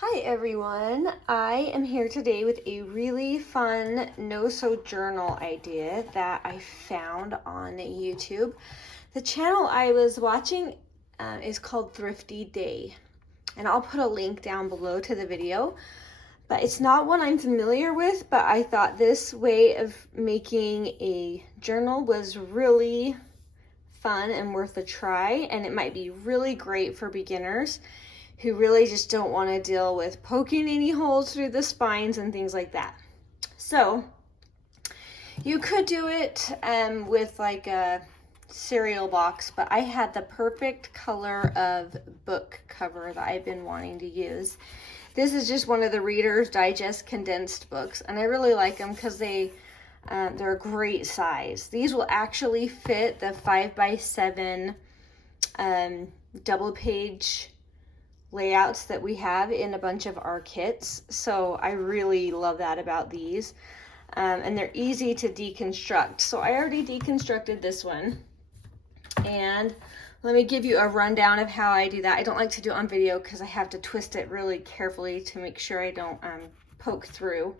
Hi everyone, I am here today with a really fun no-sew journal idea that I found on YouTube. The channel I was watching is called Thrifty Day, and I'll put a link down below to the video, but it's not one I'm familiar with, but I thought this way of making a journal was really fun and worth a try, and it might be really great for beginners who really just don't want to deal with poking any holes through the spines and things like that. So you could do it with like a cereal box, but I had the perfect color of book cover that I've been wanting to use. This is just one of the Reader's Digest condensed books, and I really like them because they're a great size. These will actually fit the 5x7 double page layouts that we have in a bunch of our kits. So I really love that about these. And they're easy to deconstruct. So I already deconstructed this one. And let me give you a rundown of how I do that. I don't like to do it on video because I have to twist it really carefully to make sure I don't poke through.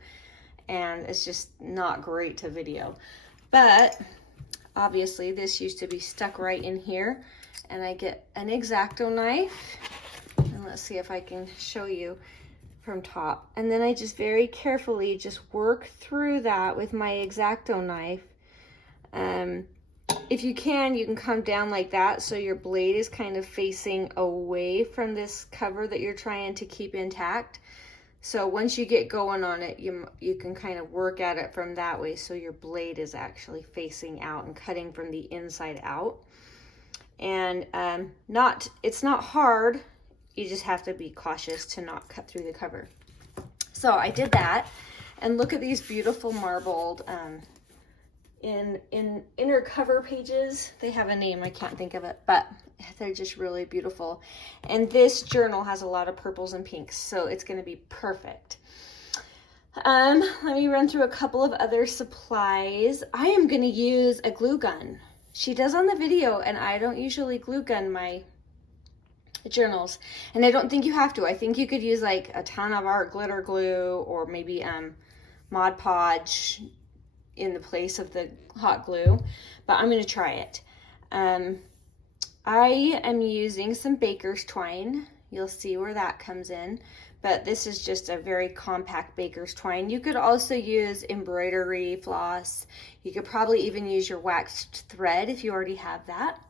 And it's just not great to video. But obviously this used to be stuck right in here. And I get an X-Acto knife. And let's see if I can show you from top. And then I just very carefully just work through that with my X-Acto knife. If you can come down like that so your blade is kind of facing away from this cover that you're trying to keep intact. So once you get going on it, you can kind of work at it from that way so your blade is actually facing out and cutting from the inside out. And it's not hard. You just have to be cautious to not cut through the cover. So I did that, and look at these beautiful marbled in inner cover pages. They have a name, I can't think of it, but they're just really beautiful. And this journal has a lot of purples and pinks, so it's going to be perfect. Let me run through a couple of other supplies. I am going to use a glue gun. She does on the video, and I don't usually glue gun my journals, and I don't think you have to. I think you could use like a ton of art glitter glue or maybe Mod Podge in the place of the hot glue, but I'm going to try it. I am using some baker's twine. You'll see where that comes in, but this is just a very compact baker's twine. You could also use embroidery floss. You could probably even use your waxed thread if you already have that.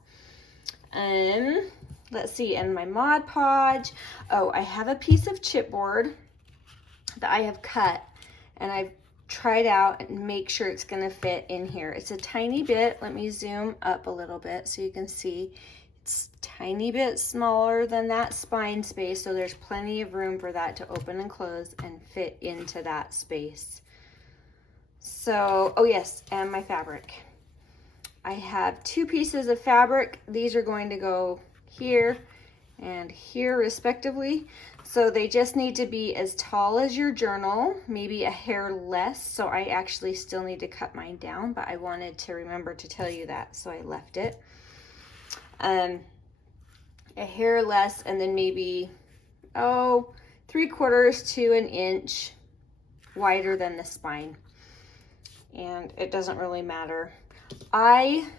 Let's see, and my Mod Podge. Oh, I have a piece of chipboard that I have cut, and I've tried out and make sure it's gonna fit in here. It's a tiny bit. Let me zoom up a little bit so you can see. It's a tiny bit smaller than that spine space, so there's plenty of room for that to open and close and fit into that space. So, oh yes, and my fabric. I have 2 pieces of fabric. These are going to go here and here respectively. So they just need to be as tall as your journal, maybe a hair less. So I actually still need to cut mine down, but I wanted to remember to tell you that, so I left it. A hair less, and then maybe, 3/4 to an inch wider than the spine. And it doesn't really matter. I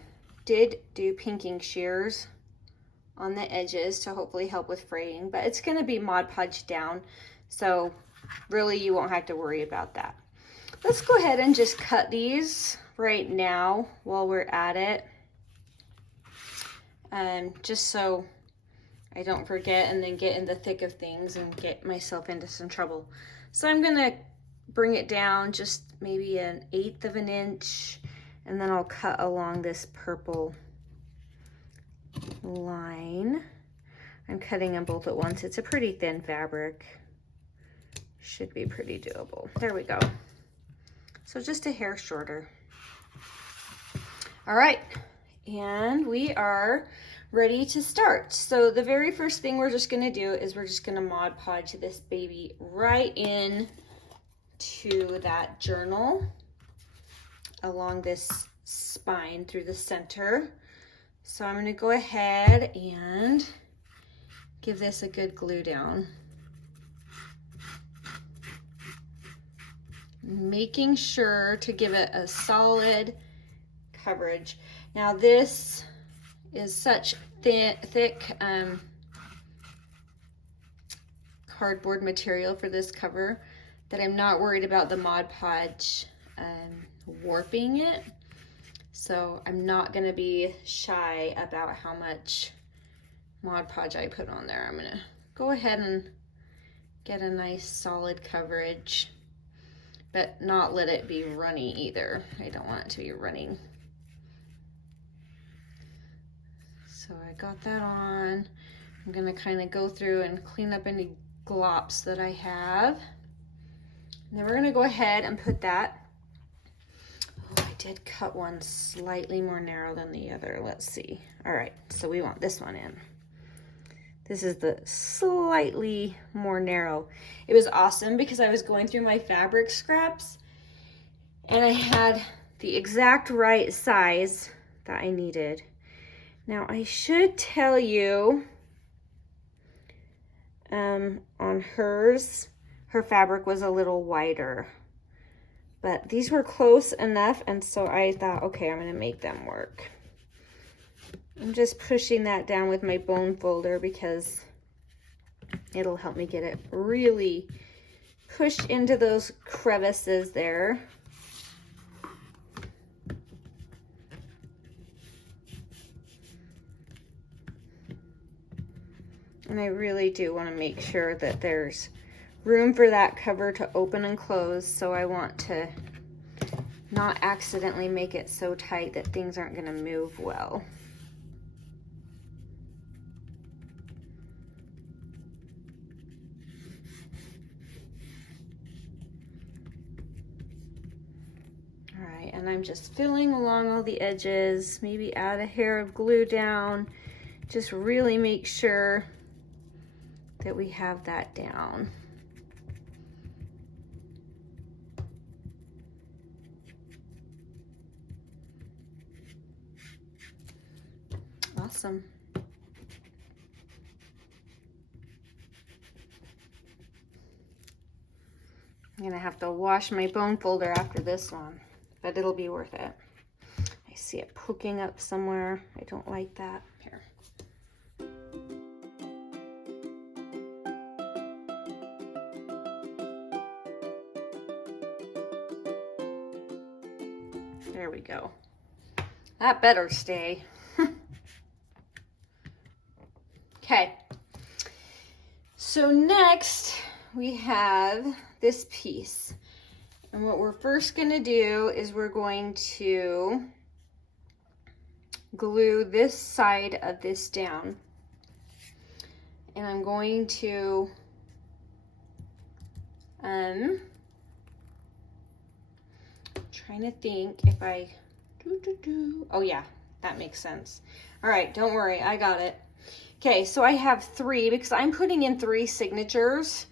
did do pinking shears on the edges to hopefully help with fraying, but it's going to be Mod Podge down, so really you won't have to worry about that. Let's go ahead and just cut these right now while we're at it, just so I don't forget and then get in the thick of things and get myself into some trouble. So I'm going to bring it down just maybe 1/8 of an inch, and then I'll cut along this purple line. I'm cutting them both at once. It's a pretty thin fabric. Should be pretty doable. There we go. So just a hair shorter. All right, and we are ready to start. So the very first thing we're just gonna do is we're just gonna Mod Podge this baby right in to that journal along this spine through the center. So I'm going to go ahead and give this a good glue down. making sure to give it a solid coverage. Now this is such thick cardboard material for this cover that I'm not worried about the Mod Podge warping it. So I'm not gonna be shy about how much Mod Podge I put on there. I'm gonna go ahead and get a nice solid coverage, but not let it be runny either. I don't want it to be running. So I got that on. I'm gonna kind of go through and clean up any glops that I have. And then we're gonna go ahead and put that. Oh, I did cut one slightly more narrow than the other. Let's see. All right, so we want this one in. This is the slightly more narrow. It was awesome because I was going through my fabric scraps and I had the exact right size that I needed. Now I should tell you, on hers, her fabric was a little wider, but these were close enough, and so I thought, okay, I'm gonna make them work. I'm just pushing that down with my bone folder because it'll help me get it really pushed into those crevices there. And I really do want to make sure that there's room for that cover to open and close, so I want to not accidentally make it so tight that things aren't going to move well. All right, and I'm just filling along all the edges, maybe add a hair of glue down, just really make sure that we have that down. Awesome. I'm gonna have to wash my bone folder after this one, but it'll be worth it. I see it poking up somewhere. I don't like that. Here. There we go. That better stay. Okay. So next we have this piece. And what we're first going to do is we're going to glue this side of this down. And I'm going to trying to think if I oh yeah, that makes sense. All right, don't worry, I got it. Okay, so I have 3 because I'm putting in 3 signatures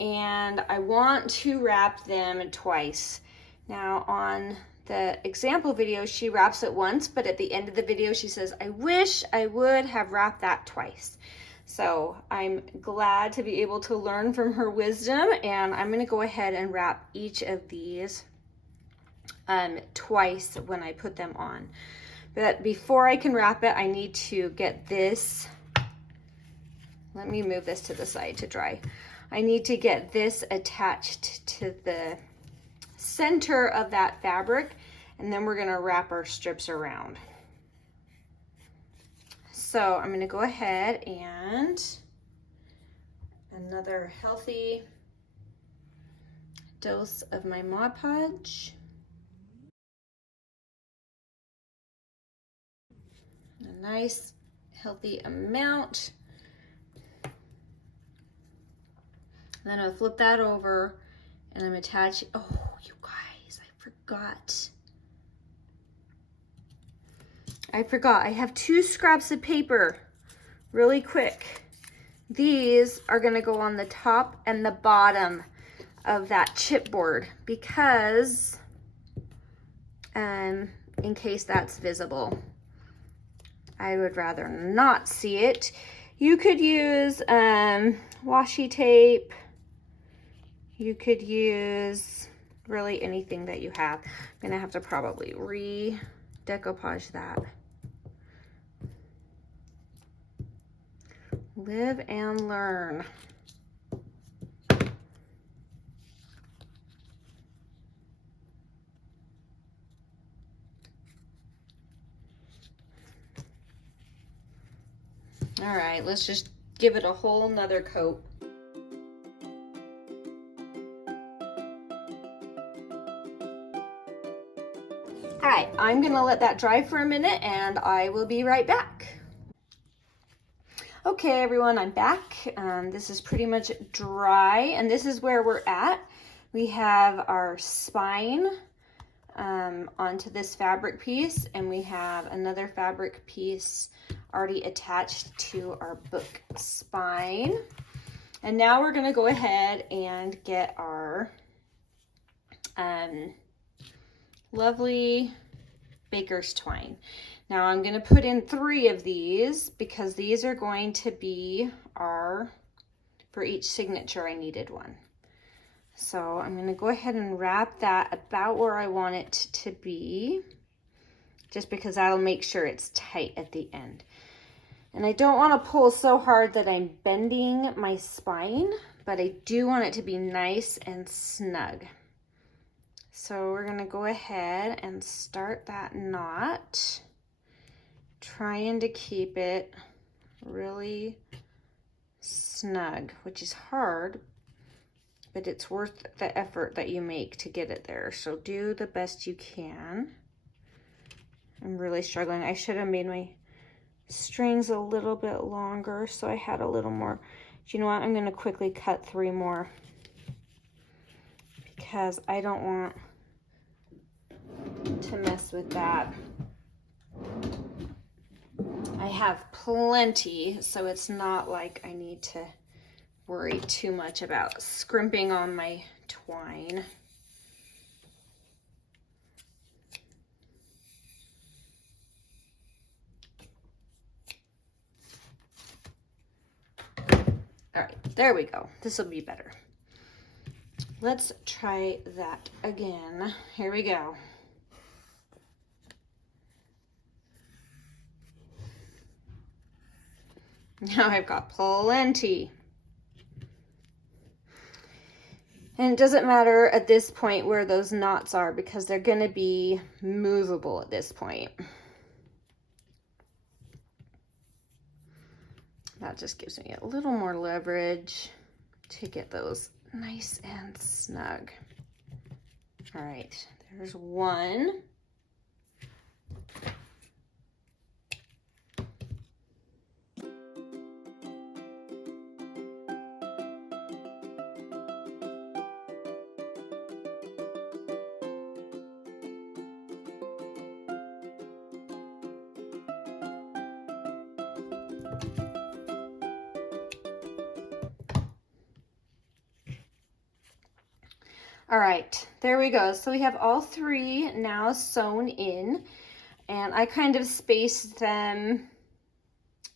and I want to wrap them twice. Now on the example video, she wraps it once, but at the end of the video, she says, I wish I would have wrapped that twice. So I'm glad to be able to learn from her wisdom, and I'm gonna go ahead and wrap each of these twice when I put them on. But before I can wrap it, I need to get this, let me move this to the side to dry. I need to get this attached to the center of that fabric, and then we're gonna wrap our strips around. So I'm gonna go ahead and another healthy dose of my Mod Podge. A nice healthy amount. And then I'll flip that over and I'm attaching, oh, you guys, I forgot. I have 2 scraps of paper, really quick. These are gonna go on the top and the bottom of that chipboard because, in case that's visible. I would rather not see it. You could use washi tape. You could use really anything that you have. I'm gonna have to probably re-decoupage that. Live and learn. All right, let's just give it a whole nother coat. All right, I'm gonna let that dry for a minute and I will be right back. Okay, everyone, I'm back. This is pretty much dry, and this is where we're at. We have our spine onto this fabric piece, and we have another fabric piece already attached to our book spine. And now we're gonna go ahead and get our lovely baker's twine. Now I'm going to put in 3 of these because these are going to be for each signature I needed one. So I'm going to go ahead and wrap that about where I want it to be, just because that'll make sure it's tight at the end. And I don't want to pull so hard that I'm bending my spine, but I do want it to be nice and snug. So we're going to go ahead and start that knot, trying to keep it really snug, which is hard, but it's worth the effort that you make to get it there. So do the best you can. I'm really struggling. I should have made my strings a little bit longer so I had a little more. Do you know what? I'm going to quickly cut 3 more because I don't want to mess with that. I have plenty, so it's not like I need to worry too much about scrimping on my twine. All right, there we go. This will be better. Let's try that again. Here we go. Now I've got plenty. And it doesn't matter at this point where those knots are because they're going to be movable at this point. That just gives me a little more leverage to get those nice and snug. All right, there's one. All right, there we go. So we have all 3 now sewn in, and I kind of spaced them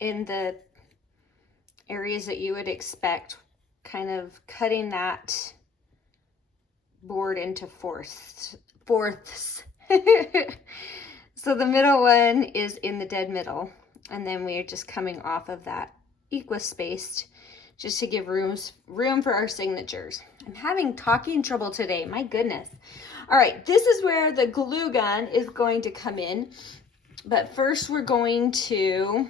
in the areas that you would expect, kind of cutting that board into fourths. So the middle one is in the dead middle, and then we are just coming off of that equi-spaced just to give room for our signatures. I'm having talking trouble today, my goodness. All right, this is where the glue gun is going to come in, but first we're going to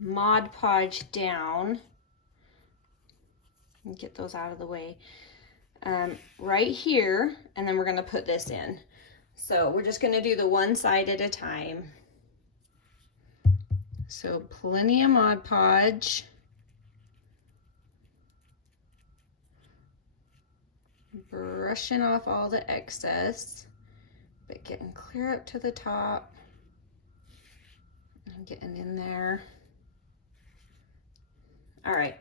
Mod Podge down and get those out of the way right here, and then we're going to put this in. So we're just going to do the one side at a time. So plenty of Mod Podge. Brushing off all the excess, but getting clear up to the top and getting in there. All right,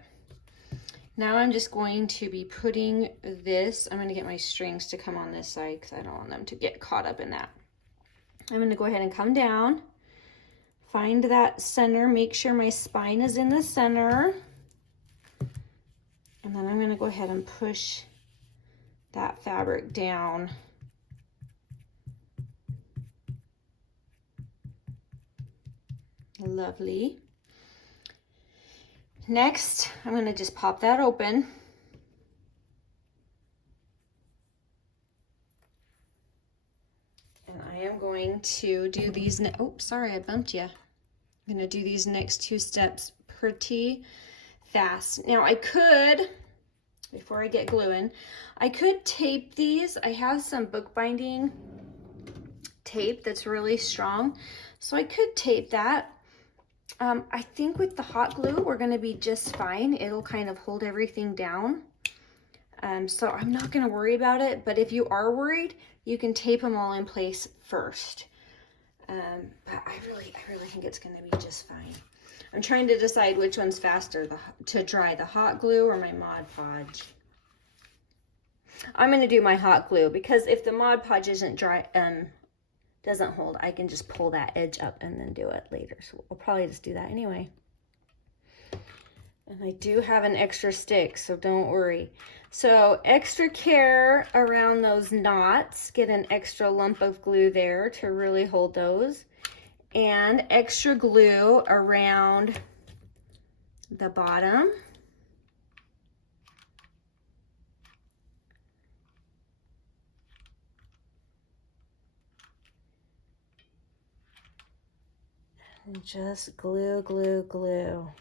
now I'm just going to be putting this, I'm going to get my strings to come on this side because I don't want them to get caught up in that. I'm going to go ahead and come down, find that center, make sure my spine is in the center, and then I'm going to go ahead and push that fabric down. Lovely. Next, I'm going to just pop that open. And I am going to do these, oh, sorry, I bumped you. I'm going to do these next 2 steps pretty fast. Now I could, before I get gluing, I could tape these. I have some bookbinding tape that's really strong, so I could tape that. I think with the hot glue, we're going to be just fine. It'll kind of hold everything down. So I'm not going to worry about it, but if you are worried, you can tape them all in place first. But I really think it's going to be just fine. I'm trying to decide which one's faster to dry, the hot glue or my Mod Podge. I'm going to do my hot glue because if the Mod Podge isn't dry, doesn't hold, I can just pull that edge up and then do it later. So we'll probably just do that anyway. And I do have an extra stick, so don't worry. So extra care around those knots. Get an extra lump of glue there to really hold those. And extra glue around the bottom. And just glue, glue, glue.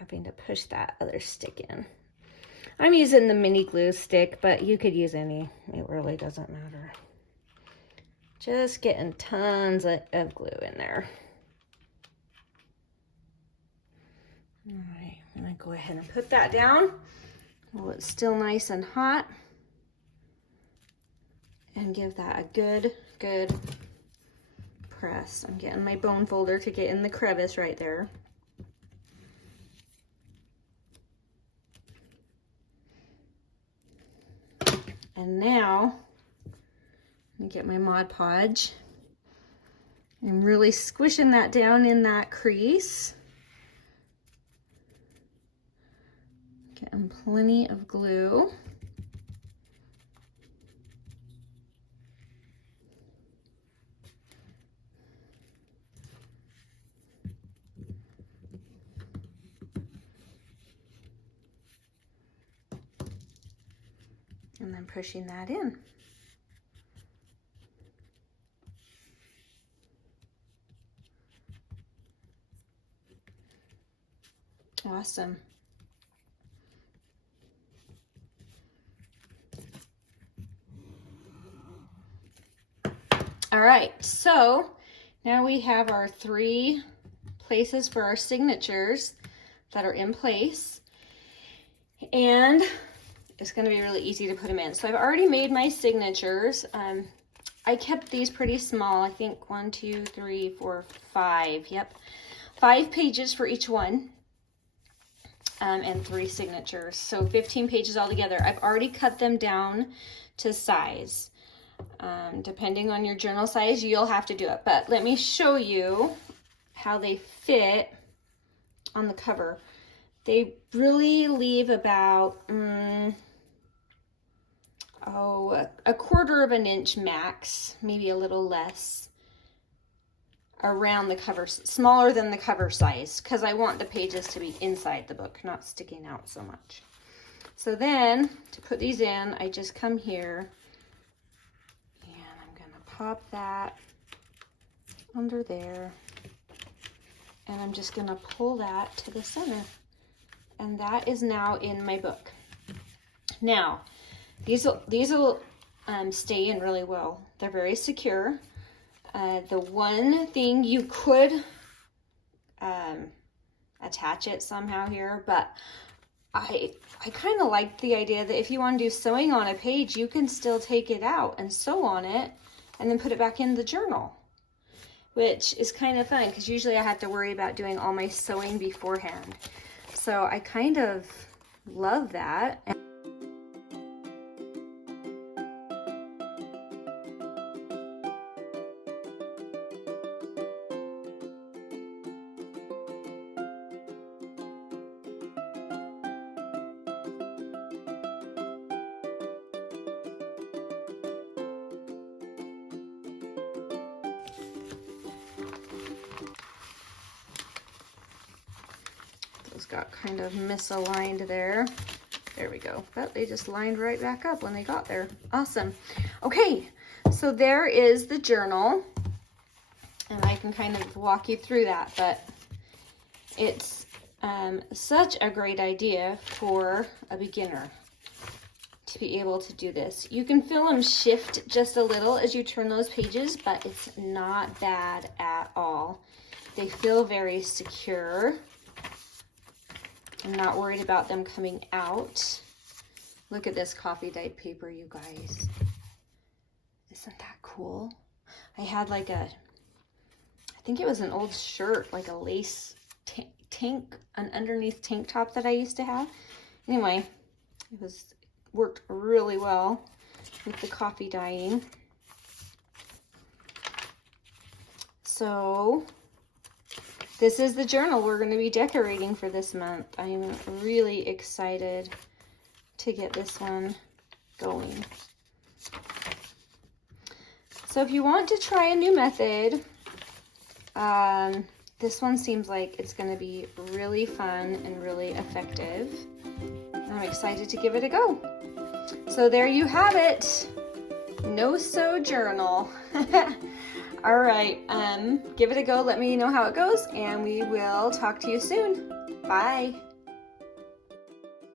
Having to push that other stick in. I'm using the mini glue stick, but you could use any. It really doesn't matter. Just getting tons of glue in there. All right, I'm gonna go ahead and put that down while it's still nice and hot. And give that a good press. I'm getting my bone folder to get in the crevice right there. And now, I'm gonna get my Mod Podge. I'm really squishing that down in that crease. Getting plenty of glue. And then pushing that in. Awesome. All right, so now we have our 3 places for our signatures that are in place. And it's going to be really easy to put them in. So I've already made my signatures. I kept these pretty small. I think 1, 2, 3, 4, 5. Yep. 5 pages for each one. And 3 signatures. So 15 pages altogether. I've already cut them down to size. Depending on your journal size, you'll have to do it. But let me show you how they fit on the cover. They really leave about, a 1/4 of an inch max, maybe a little less, around the cover, smaller than the cover size, because I want the pages to be inside the book, not sticking out so much. So then, to put these in, I just come here, and I'm going to pop that under there, and I'm just going to pull that to the center. And that is now in my book. Now, these will stay in really well. They're very secure. The one thing you could attach it somehow here, but I kind of like the idea that if you want to do sewing on a page, you can still take it out and sew on it and then put it back in the journal, which is kind of fun because usually I have to worry about doing all my sewing beforehand. So I kind of love that. Those got kind of misaligned there. There we go. But they just lined right back up when they got there. Awesome. Okay, so there is the journal. And I can kind of walk you through that, but it's such a great idea for a beginner to be able to do this. You can feel them shift just a little as you turn those pages, but it's not bad at all. They feel very secure. I'm not worried about them coming out. Look at this coffee dyed paper, you guys. Isn't that cool? I had like I think it was an old shirt, like a lace an underneath tank top that I used to have. Anyway, it worked really well with the coffee dyeing. So this is the journal we're going to be decorating for this month. I'm really excited to get this one going. So if you want to try a new method, this one seems like it's going to be really fun and really effective. I'm excited to give it a go. So there you have it. No-sew journal. All right, give it a go. Let me know how it goes, and we will talk to you soon. Bye.